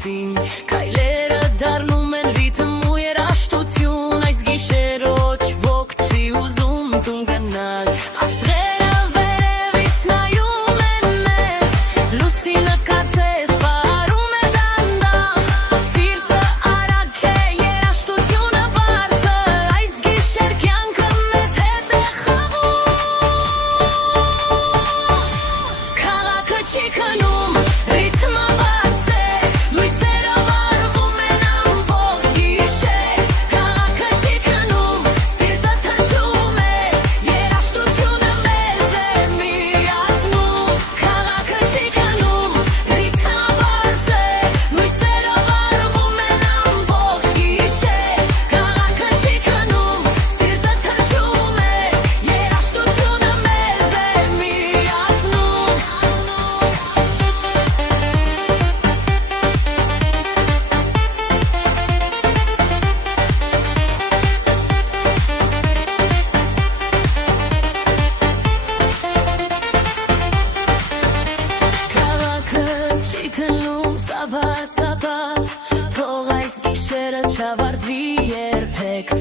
մասին Քայլերը դառնում են ռիթմ ու երաժշտություն Այս գիշեր ոչ ոք չի ուզում տուն գնալ Աստղերը վերևից նայում են մեզ Լուսինը կարծես պարում է դանդաղ Սիրտը արագ է, երաժշտությունը բարձր Այս գիշեր կյանքը մեզ հետ է խաղում Քաղաքը չի քնում, ռիթմը բաց է Լույսերը վառվում են ամբողջ գիշեր Քաղաքը չի քնում, սիրտը թրջում է Երաժշտությունը մեզ է միացնում Քաղաքը չի քնում, ռիթմը բաց է Լույսերը վառվում են ամբողջ գիշեր Քաղաքը չի քնում, սիրտը թրջում է Երաժշտությունը մեզ է միացնում Քաղաքը չի քնում, սա բացապատ Թող այս գիշերը չավարտվի երբեք